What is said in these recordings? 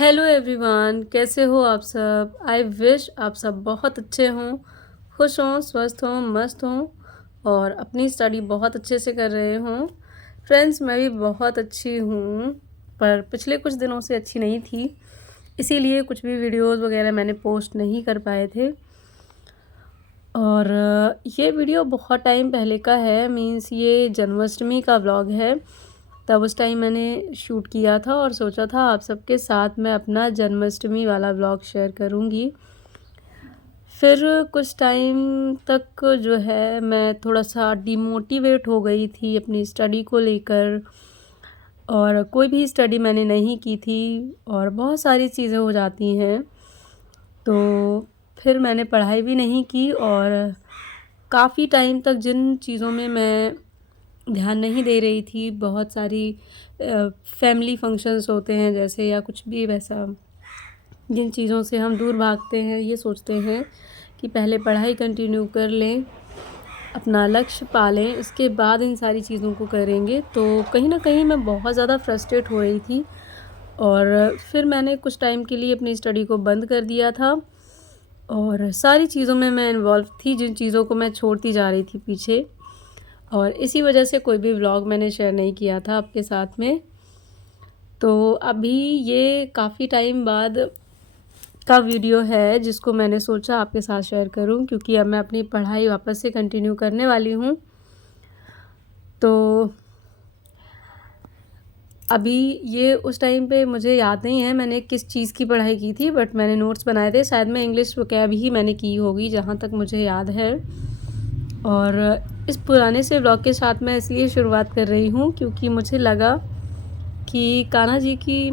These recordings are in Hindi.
हेलो एवरीवन, कैसे हो आप सब। आई विश आप सब बहुत अच्छे हों, खुश हों, स्वस्थ हों, मस्त हों और अपनी स्टडी बहुत अच्छे से कर रहे हों। फ्रेंड्स, मैं भी बहुत अच्छी हूँ, पर पिछले कुछ दिनों से अच्छी नहीं थी, इसीलिए कुछ भी वीडियोस वगैरह मैंने पोस्ट नहीं कर पाए थे। और ये वीडियो बहुत टाइम पहले का है, मीन्स ये जन्माष्टमी का व्लॉग है। तब उस टाइम मैंने शूट किया था और सोचा था आप सबके साथ मैं अपना जन्माष्टमी वाला व्लॉग शेयर करूँगी। फिर कुछ टाइम तक जो है मैं थोड़ा सा डिमोटिवेट हो गई थी अपनी स्टडी को लेकर, और कोई भी स्टडी मैंने नहीं की थी और बहुत सारी चीज़ें हो जाती हैं। तो फिर मैंने पढ़ाई भी नहीं की और काफ़ी टाइम तक जिन चीज़ों में मैं ध्यान नहीं दे रही थी, बहुत सारी फैमिली फंक्शंस होते हैं जैसे, या कुछ भी वैसा, जिन चीज़ों से हम दूर भागते हैं, ये सोचते हैं कि पहले पढ़ाई कंटिन्यू कर लें, अपना लक्ष्य पा लें, इसके बाद इन सारी चीज़ों को करेंगे। तो कहीं ना कहीं मैं बहुत ज़्यादा फ्रस्ट्रेट हो रही थी और फिर मैंने कुछ टाइम के लिए अपनी स्टडी को बंद कर दिया था और सारी चीज़ों में मैं इन्वॉल्व थी जिन चीज़ों को मैं छोड़ती जा रही थी पीछे, और इसी वजह से कोई भी व्लॉग मैंने शेयर नहीं किया था आपके साथ में। तो अभी ये काफ़ी टाइम बाद का वीडियो है जिसको मैंने सोचा आपके साथ शेयर करूं, क्योंकि अब मैं अपनी पढ़ाई वापस से कंटिन्यू करने वाली हूं। तो अभी ये उस टाइम पे मुझे याद नहीं है मैंने किस चीज़ की पढ़ाई की थी, बट मैंने नोट्स बनाए थे, शायद मैं इंग्लिश वोकैब ही मैंने की होगी जहाँ तक मुझे याद है। और इस पुराने से व्लॉग के साथ मैं इसलिए शुरुआत कर रही हूँ क्योंकि मुझे लगा कि कान्हा जी की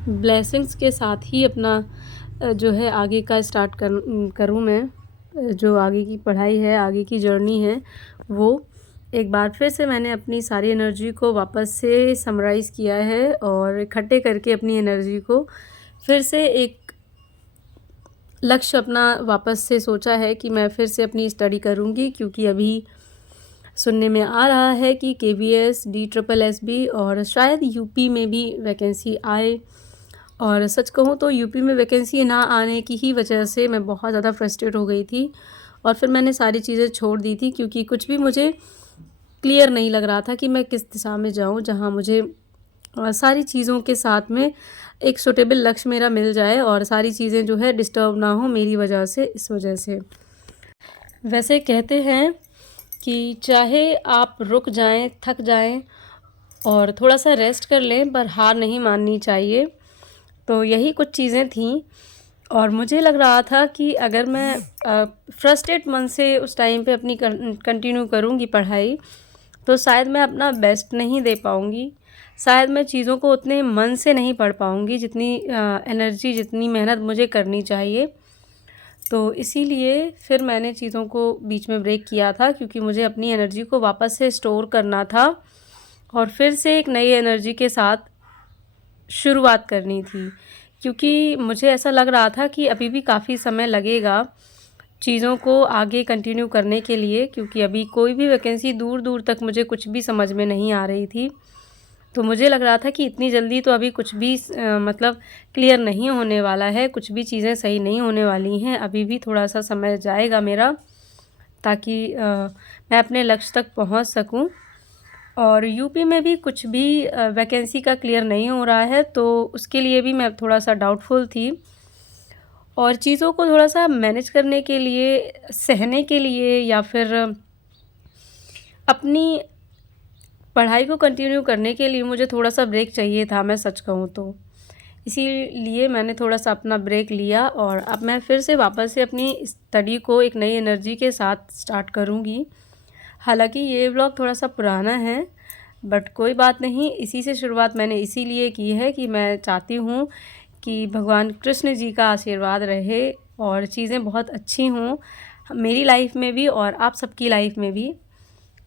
ब्लेसिंग्स के साथ ही अपना जो है आगे का स्टार्ट करूँ मैं, जो आगे की पढ़ाई है, आगे की जर्नी है, वो एक बार फिर से मैंने अपनी सारी एनर्जी को वापस से समराइज़ किया है और इकट्ठे करके अपनी एनर्जी को फिर से एक लक्ष्य अपना वापस से सोचा है कि मैं फिर से अपनी स्टडी करूँगी। क्योंकि अभी सुनने में आ रहा है कि KVS, DSSB और शायद यूपी में भी वैकेंसी आए, और सच कहूँ तो यूपी में वैकेंसी ना आने की ही वजह से मैं बहुत ज़्यादा फ्रस्ट्रेट हो गई थी और फिर मैंने सारी चीज़ें छोड़ दी थी, क्योंकि कुछ भी मुझे क्लियर नहीं लग रहा था कि मैं किस दिशा में जाऊँ जहाँ मुझे सारी चीज़ों के साथ में एक सूटेबल लक्ष्य मेरा मिल जाए और सारी चीज़ें जो है डिस्टर्ब ना हो मेरी वजह से, इस वजह से। वैसे कहते हैं कि चाहे आप रुक जाएं, थक जाएं और थोड़ा सा रेस्ट कर लें, पर हार नहीं माननी चाहिए। तो यही कुछ चीज़ें थीं और मुझे लग रहा था कि अगर मैं फ्रस्ट्रेट मन से उस टाइम पे अपनी कंटिन्यू करूँगी पढ़ाई, तो शायद मैं अपना बेस्ट नहीं दे पाऊँगी, शायद मैं चीज़ों को उतने मन से नहीं पढ़ पाऊँगी जितनी एनर्जी, जितनी मेहनत मुझे करनी चाहिए। तो इसीलिए फिर मैंने चीज़ों को बीच में ब्रेक किया था, क्योंकि मुझे अपनी एनर्जी को वापस से स्टोर करना था और फिर से एक नई एनर्जी के साथ शुरुआत करनी थी। क्योंकि मुझे ऐसा लग रहा था कि अभी भी काफ़ी समय लगेगा चीज़ों को आगे कंटिन्यू करने के लिए, क्योंकि अभी कोई भी वैकेंसी दूर दूर तक मुझे कुछ भी समझ में नहीं आ रही थी। तो मुझे लग रहा था कि इतनी जल्दी तो अभी कुछ भी मतलब क्लियर नहीं होने वाला है, कुछ भी चीज़ें सही नहीं होने वाली हैं, अभी भी थोड़ा सा समय जाएगा मेरा, ताकि मैं अपने लक्ष्य तक पहुंच सकूं। और यूपी में भी कुछ भी वैकेंसी का क्लियर नहीं हो रहा है, तो उसके लिए भी मैं थोड़ा सा डाउटफुल थी और चीज़ों को थोड़ा सा मैनेज करने के लिए, सहने के लिए, या फिर अपनी पढ़ाई को कंटिन्यू करने के लिए मुझे थोड़ा सा ब्रेक चाहिए था, मैं सच कहूँ तो। इसीलिए मैंने थोड़ा सा अपना ब्रेक लिया और अब मैं फिर से वापस से अपनी स्टडी को एक नई एनर्जी के साथ स्टार्ट करूँगी। हालांकि ये व्लॉग थोड़ा सा पुराना है, बट कोई बात नहीं, इसी से शुरुआत मैंने इसीलिए की है कि मैं चाहती हूँ कि भगवान कृष्ण जी का आशीर्वाद रहे और चीज़ें बहुत अच्छी हों मेरी लाइफ में भी और आप सबकी लाइफ में भी।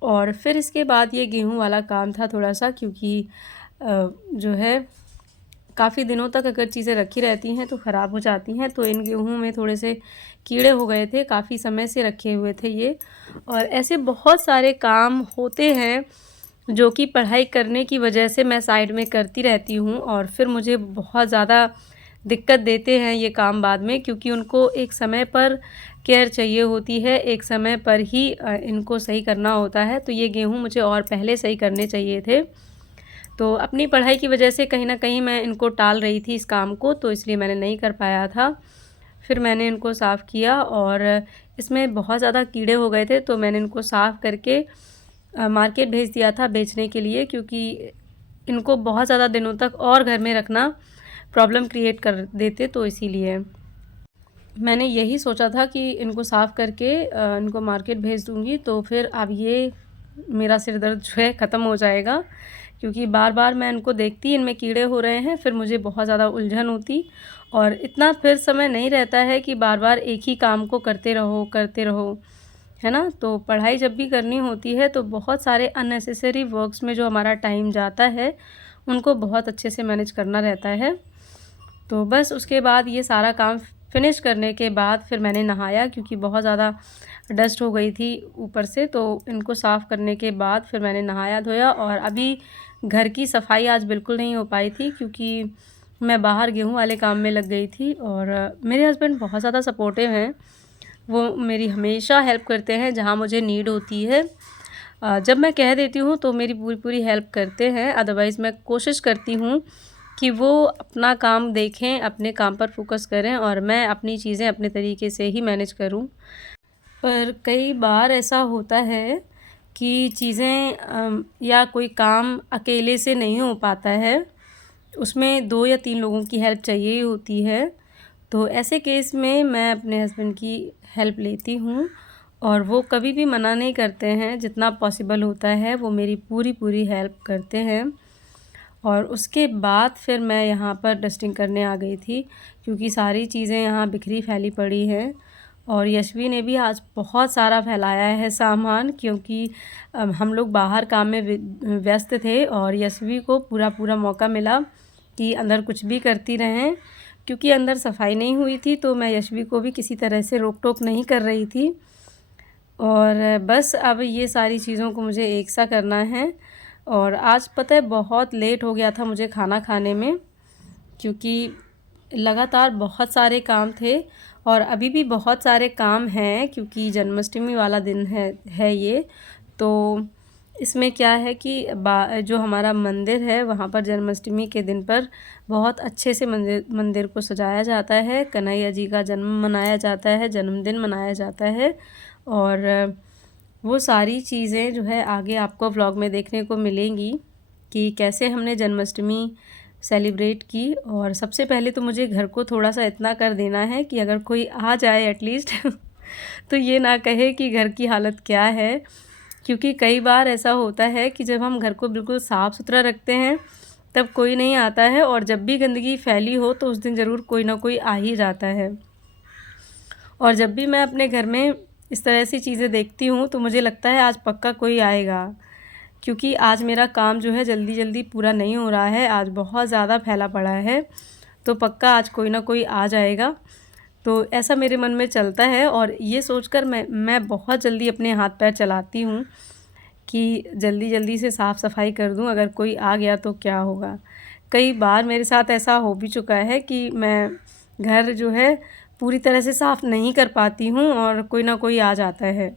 और फिर इसके बाद ये गेहूं वाला काम था थोड़ा सा, क्योंकि जो है काफ़ी दिनों तक अगर चीज़ें रखी रहती हैं तो ख़राब हो जाती हैं। तो इन गेहूं में थोड़े से कीड़े हो गए थे, काफ़ी समय से रखे हुए थे ये, और ऐसे बहुत सारे काम होते हैं जो कि पढ़ाई करने की वजह से मैं साइड में करती रहती हूँ, और फिर मुझे बहुत ज़्यादा दिक्कत देते हैं ये काम बाद में, क्योंकि उनको एक समय पर केयर चाहिए होती है, एक समय पर ही इनको सही करना होता है। तो ये गेहूँ मुझे और पहले सही करने चाहिए थे। तो अपनी पढ़ाई की वजह से कहीं न कहीं मैं इनको टाल रही थी इस काम को, तो इसलिए मैंने नहीं कर पाया था। फिर मैंने इनको साफ़ किया, और इसमें बहुत ज़्यादा कीड़े हो गए थे, तो मैंने इनको साफ़ करके मार्केट भेज दिया था बेचने के लिए, क्योंकि इनको बहुत ज़्यादा दिनों तक और घर में रखना प्रॉब्लम क्रिएट कर देते, तो इसीलिए मैंने यही सोचा था कि इनको साफ़ करके इनको मार्केट भेज दूँगी, तो फिर अब ये मेरा सिर दर्द जो है ख़त्म हो जाएगा। क्योंकि बार-बार मैं इनको देखती इनमें कीड़े हो रहे हैं, फिर मुझे बहुत ज़्यादा उलझन होती, और इतना फिर समय नहीं रहता है कि बार-बार एक ही काम को करते रहो, है ना? तो पढ़ाई जब भी करनी होती है तो बहुत सारे अननेसेसरी वर्क्स में जो हमारा टाइम जाता है, उनको बहुत अच्छे से मैनेज करना रहता है। तो बस उसके बाद ये सारा काम फिनिश करने के बाद फिर मैंने नहाया, क्योंकि बहुत ज़्यादा डस्ट हो गई थी ऊपर से, तो इनको साफ़ करने के बाद फिर मैंने नहाया धोया। और अभी घर की सफाई आज बिल्कुल नहीं हो पाई थी, क्योंकि मैं बाहर गेहूँ वाले काम में लग गई थी, और मेरे हस्बैंड बहुत ज़्यादा सपोर्टिव हैं। वो मेरी हमेशा हेल्प करते हैं जहाँ मुझे नीड होती है। जब मैं कह देती हूँ तो मेरी पूरी हेल्प करते हैं, अदरवाइज़ मैं कोशिश करती हूँ कि वो अपना काम देखें, अपने काम पर फ़ोकस करें, और मैं अपनी चीज़ें अपने तरीके से ही मैनेज करूँ। पर कई बार ऐसा होता है कि चीज़ें या कोई काम अकेले से नहीं हो पाता है, उसमें 2 या 3 लोगों की हेल्प चाहिए ही होती है। तो ऐसे केस में मैं अपने हस्बैंड की हेल्प लेती हूँ, और वो कभी भी मना नहीं करते हैं, जितना पॉसिबल होता है वो मेरी पूरी हेल्प करते हैं। और उसके बाद फिर मैं यहाँ पर डस्टिंग करने आ गई थी, क्योंकि सारी चीज़ें यहाँ बिखरी फैली पड़ी हैं, और यशवी ने भी आज बहुत सारा फैलाया है सामान, क्योंकि हम लोग बाहर काम में व्यस्त थे, और यशवी को पूरा मौका मिला कि अंदर कुछ भी करती रहें। क्योंकि अंदर सफाई नहीं हुई थी, तो मैं यशवी को भी किसी तरह से रोक-टोक नहीं कर रही थी, और बस अब ये सारी चीज़ों को मुझे एक सा करना है। और आज पता है बहुत लेट हो गया था मुझे खाना खाने में, क्योंकि लगातार बहुत सारे काम थे, और अभी भी बहुत सारे काम हैं, क्योंकि जन्माष्टमी वाला दिन है ये। तो इसमें क्या है कि जो हमारा मंदिर है वहाँ पर जन्माष्टमी के दिन पर बहुत अच्छे से मंदिर को सजाया जाता है, कन्हैया जी का जन्म मनाया जाता है, जन्मदिन मनाया जाता है। और वो सारी चीज़ें जो है आगे आपको व्लॉग में देखने को मिलेंगी कि कैसे हमने जन्माष्टमी सेलिब्रेट की। और सबसे पहले तो मुझे घर को थोड़ा-सा इतना कर देना है कि अगर कोई आ जाए एटलीस्ट तो ये ना कहे कि घर की हालत क्या है। क्योंकि कई बार ऐसा होता है कि जब हम घर को बिल्कुल साफ़-सुथरा रखते हैं, तब कोई नहीं आता है, और जब भी गंदगी फैली हो तो उस दिन ज़रूर कोई ना कोई आ ही जाता है। और जब भी मैं अपने घर में इस तरह से चीज़ें देखती हूँ तो मुझे लगता है आज पक्का कोई आएगा, क्योंकि आज मेरा काम जो है जल्दी पूरा नहीं हो रहा है, आज बहुत ज़्यादा फैला पड़ा है, तो पक्का आज कोई ना कोई आ जाएगा। तो ऐसा मेरे मन में चलता है, और ये सोचकर मैं बहुत जल्दी अपने हाथ पैर चलाती हूँ कि जल्दी से साफ़ सफाई कर दूँ, अगर कोई आ गया तो क्या होगा। कई बार मेरे साथ ऐसा हो भी चुका है कि मैं घर जो है पूरी तरह से साफ़ नहीं कर पाती हूँ, और कोई ना कोई आ जाता है।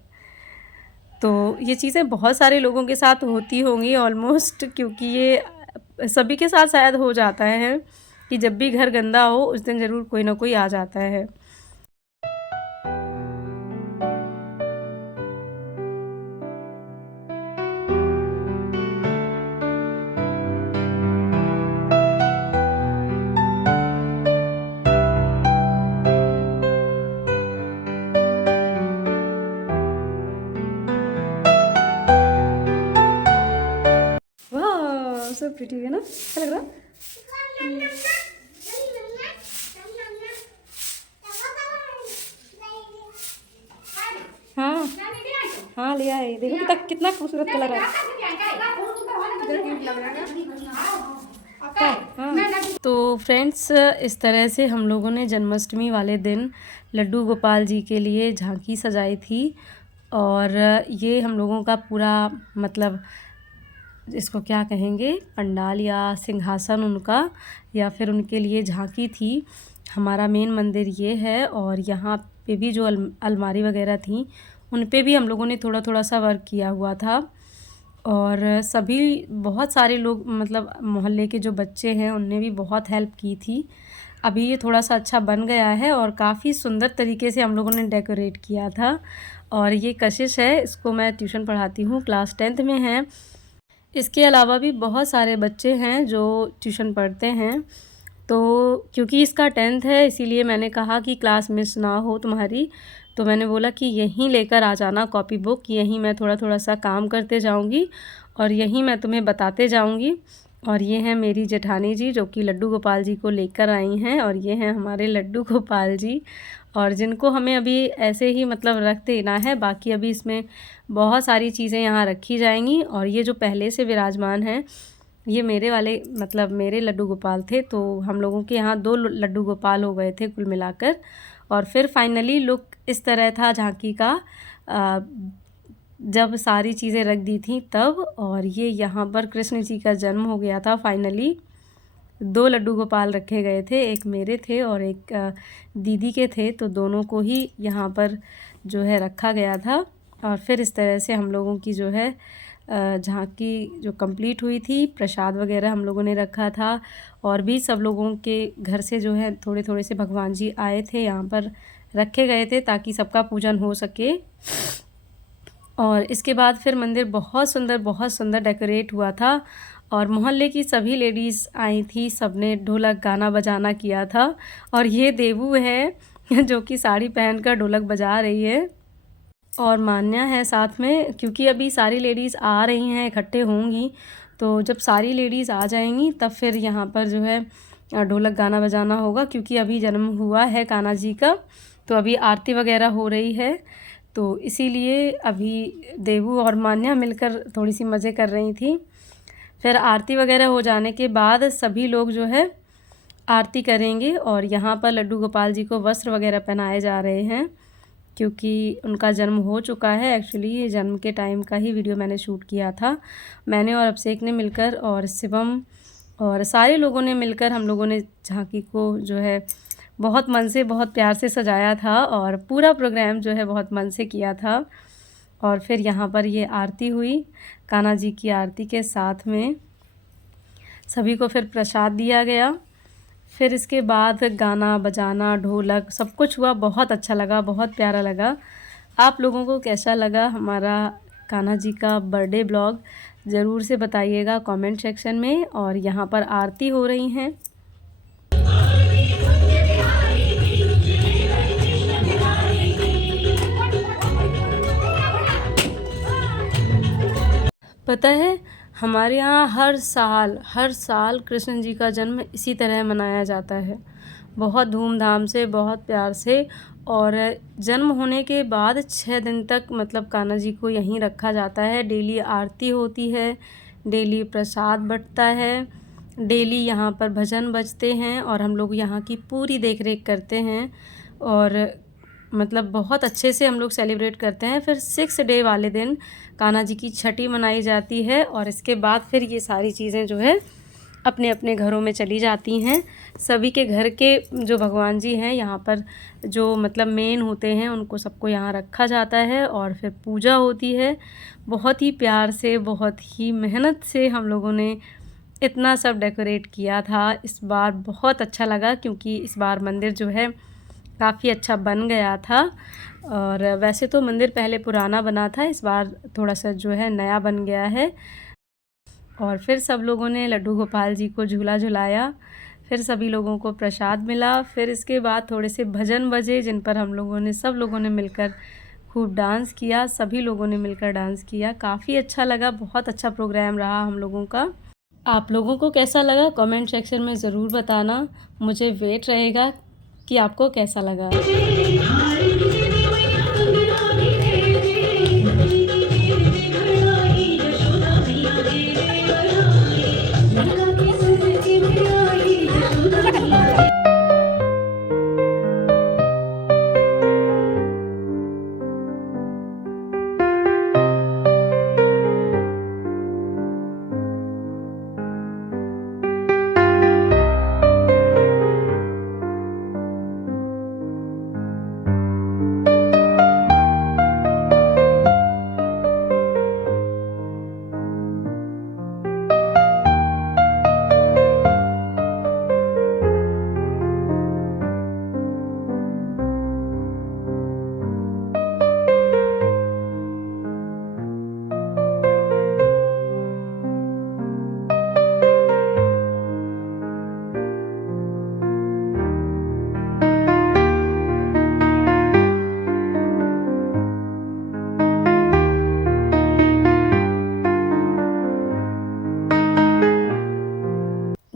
तो ये चीज़ें बहुत सारे लोगों के साथ होती होंगी ऑलमोस्ट, क्योंकि ये सभी के साथ शायद हो जाता है कि जब भी घर गंदा हो उस दिन ज़रूर कोई ना कोई आ जाता है। वाह! सो प्रिटी है ना? अच्छा लग रहा? हाँ, हाँ लिया है। देखो कितना खूबसूरत कलर है। हाँ। तो फ्रेंड्स, इस तरह से हम लोगों ने जन्माष्टमी वाले दिन लड्डू गोपाल जी के लिए झांकी सजाई थी, और ये हम लोगों का पूरा मतलब इसको क्या कहेंगे, पंडाल या सिंहासन उनका, या फिर उनके लिए झांकी थी। हमारा मेन मंदिर ये है, और यहाँ पे भी जो अलमारी वगैरह थी उन पे भी हम लोगों ने थोड़ा थोड़ा सा वर्क किया हुआ था। और सभी बहुत सारे लोग, मतलब मोहल्ले के जो बच्चे हैं उनने भी बहुत हेल्प की थी। अभी ये थोड़ा सा अच्छा बन गया है और काफ़ी सुंदर तरीके से हम लोगों ने डेकोरेट किया था। और ये कशिश है, इसको मैं ट्यूशन पढ़ाती हूँ, क्लास 10th में है। इसके अलावा भी बहुत सारे बच्चे हैं जो ट्यूशन पढ़ते हैं। तो क्योंकि इसका 10th है, इसीलिए मैंने कहा कि क्लास मिस ना हो तुम्हारी, तो मैंने बोला कि यहीं लेकर आ जाना कॉपी बुक, यहीं मैं थोड़ा थोड़ा सा काम करते जाऊंगी और यहीं मैं तुम्हें बताते जाऊंगी। और ये हैं मेरी जेठानी जी जो कि लड्डू गोपाल जी को लेकर आई हैं, और ये हैं हमारे लड्डू गोपाल जी, और जिनको हमें अभी ऐसे ही मतलब रख देना है। बाकी अभी इसमें बहुत सारी चीज़ें यहाँ रखी जाएंगी। और ये जो पहले से विराजमान हैं, ये मेरे वाले मतलब मेरे लड्डू गोपाल थे। तो हम लोगों के यहाँ 2 लड्डू गोपाल हो गए थे कुल मिलाकर। और फिर फाइनली लुक इस तरह था झांकी का, जब सारी चीज़ें रख दी थी तब। और ये यहाँ पर कृष्ण जी का जन्म हो गया था फाइनली। 2 लड्डू गोपाल रखे गए थे, एक मेरे थे और एक दीदी के थे, तो दोनों को ही यहाँ पर जो है रखा गया था। और फिर इस तरह से हम लोगों की जो है झांकी जो कंप्लीट हुई थी। प्रसाद वगैरह हम लोगों ने रखा था, और भी सब लोगों के घर से जो है थोड़े थोड़े से भगवान जी आए थे, यहाँ पर रखे गए थे ताकि सबका पूजन हो सके। और इसके बाद फिर मंदिर बहुत सुंदर डेकोरेट हुआ था, और मोहल्ले की सभी लेडीज़ आई थी, सबने ढोलक गाना बजाना किया था। और ये देवू है जो कि साड़ी पहनकर ढोलक बजा रही है, और मान्या है साथ में। क्योंकि अभी सारी लेडीज़ आ रही हैं, इकट्ठे होंगी, तो जब सारी लेडीज़ आ जाएंगी तब फिर यहाँ पर जो है ढोलक गाना बजाना होगा। क्योंकि अभी जन्म हुआ है कान्हा जी का, तो अभी आरती वगैरह हो रही है, तो इसीलिए अभी देवू और मान्या मिलकर थोड़ी सी मज़े कर रही थी। फिर आरती वगैरह हो जाने के बाद सभी लोग जो है आरती करेंगे, और यहाँ पर लड्डू गोपाल जी को वस्त्र वगैरह पहनाए जा रहे हैं क्योंकि उनका जन्म हो चुका है। एक्चुअली ये जन्म के टाइम का ही वीडियो मैंने शूट किया था, मैंने और अभिषेक ने मिलकर और शिवम और सारे लोगों ने मिलकर हम लोगों ने झांकी को जो है बहुत मन से बहुत प्यार से सजाया था, और पूरा प्रोग्राम जो है बहुत मन से किया था। और फिर यहाँ पर ये आरती हुई, कान्हा जी की आरती के साथ में सभी को फिर प्रसाद दिया गया। फिर इसके बाद गाना बजाना ढोलक सब कुछ हुआ, बहुत अच्छा लगा, बहुत प्यारा लगा। आप लोगों को कैसा लगा हमारा कान्हा जी का बर्थडे ब्लॉग, ज़रूर से बताइएगा कमेंट सेक्शन में। और यहाँ पर आरती हो रही हैं। पता है हमारे यहाँ हर साल कृष्ण जी का जन्म इसी तरह मनाया जाता है, बहुत धूमधाम से, बहुत प्यार से। और जन्म होने के बाद 6 दिन तक मतलब कान्हा जी को यहीं रखा जाता है। डेली आरती होती है, डेली प्रसाद बँटता है, डेली यहाँ पर भजन बजते हैं, और हम लोग यहाँ की पूरी देख रेख करते हैं। और मतलब बहुत अच्छे से हम लोग सेलिब्रेट करते हैं। फिर 6 डे वाले दिन कान्हा जी की छठी मनाई जाती है, और इसके बाद फिर ये सारी चीज़ें जो है अपने अपने घरों में चली जाती हैं। सभी के घर के जो भगवान जी हैं यहाँ पर जो मतलब मेन होते हैं उनको सबको यहाँ रखा जाता है, और फिर पूजा होती है। बहुत ही प्यार से, बहुत ही मेहनत से हम लोगों ने इतना सब डेकोरेट किया था। इस बार बहुत अच्छा लगा क्योंकि इस बार मंदिर जो है काफ़ी अच्छा बन गया था। और वैसे तो मंदिर पहले पुराना बना था, इस बार थोड़ा सा जो है नया बन गया है। और फिर सब लोगों ने लड्डू गोपाल जी को झूला झुलाया, फिर सभी लोगों को प्रसाद मिला। फिर इसके बाद थोड़े से भजन बजे जिन पर हम लोगों ने सब लोगों ने मिलकर खूब डांस किया, सभी लोगों ने मिलकर डांस किया। काफ़ी अच्छा लगा, बहुत अच्छा प्रोग्राम रहा हम लोगों का। आप लोगों को कैसा लगा कमेंट सेक्शन में ज़रूर बताना, मुझे वेट रहेगा कि आपको कैसा लगा।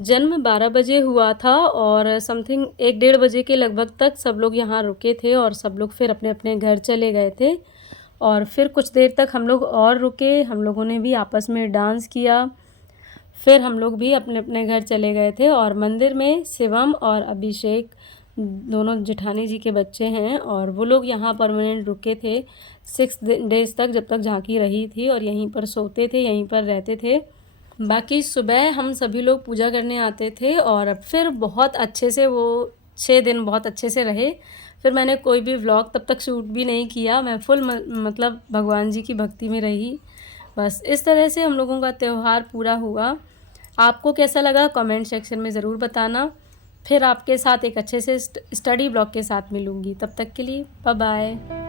जन्म 12 बजे हुआ था और समथिंग 1 डेढ़ बजे के लगभग तक सब लोग यहाँ रुके थे और सब लोग फिर अपने-अपने घर चले गए थे। और फिर कुछ देर तक हम लोग और रुके, हम लोगों ने भी आपस में डांस किया। फिर हम लोग भी अपने-अपने घर चले गए थे और मंदिर में शिवम और अभिषेक दोनों जेठानी जी के बच्चे हैं और वो लोग यहाँ परमानेंट रुके थे 6 डेज़ तक, जब तक झांकी रही थी, और यहीं पर सोते थे, यहीं पर रहते थे। बाकी सुबह हम सभी लोग पूजा करने आते थे और फिर बहुत अच्छे से वो 6 दिन बहुत अच्छे से रहे। फिर मैंने कोई भी व्लॉग तब तक शूट भी नहीं किया, मैं फुल मतलब भगवान जी की भक्ति में रही। बस इस तरह से हम लोगों का त्यौहार पूरा हुआ। आपको कैसा लगा कमेंट सेक्शन में ज़रूर बताना। फिर आपके साथ एक अच्छे से स्टडी ब्लॉग के साथ मिलूँगी, तब तक के लिए बाय बाय।